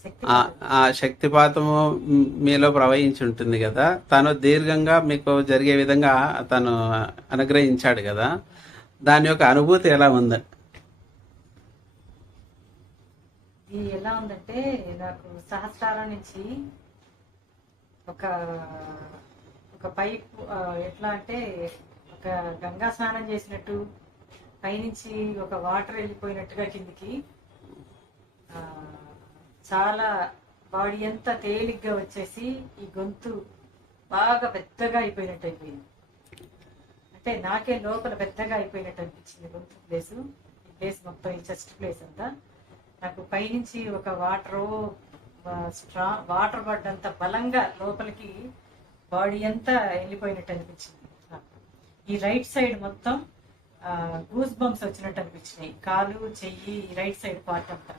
ఆ శక్తిపాతం. ఆ శక్తిపాతము మీలో ప్రవహించి ఉంటుంది కదా, తను దీర్ఘంగా మీకు జరిగే విధంగా తను అనుగ్రహించాడు కదా, దాని యొక్క అనుభూతి ఎలా ఉంది? ఇది ఎలా ఉందంటే, నాకు సహస్రాల నుంచి ఒక ఒక పైపు, ఎట్లా అంటే ఒక గంగా స్నానం చేసినట్టు పైనుంచి ఒక వాటర్ వెళ్ళిపోయినట్టుగా కిందికి, ఆ, చాలా బాడీ అంతా తేలిగ్గా వచ్చేసి ఈ గొంతు బాగా పెద్దగా అయిపోయినట్టు అయిపోయింది. అంటే నాకే లోపల పెద్దగా అయిపోయినట్టు అనిపించింది గొంతు ప్లేసు. ఈ ప్లేస్ మొత్తం, ఈ చెస్ట్ ప్లేస్ అంతా నాకు పైనుంచి ఒక వాటర్ పడ్డంత బలంగా లోపలికి బాడీ అంతా వెళ్ళిపోయినట్టు అనిపించింది నాకు. ఈ రైట్ సైడ్ మొత్తం గూస్ బంప్స్ వచ్చినట్టు అనిపించినాయి, కాలు చెయ్యి రైట్ సైడ్ పార్ట్ అంతా.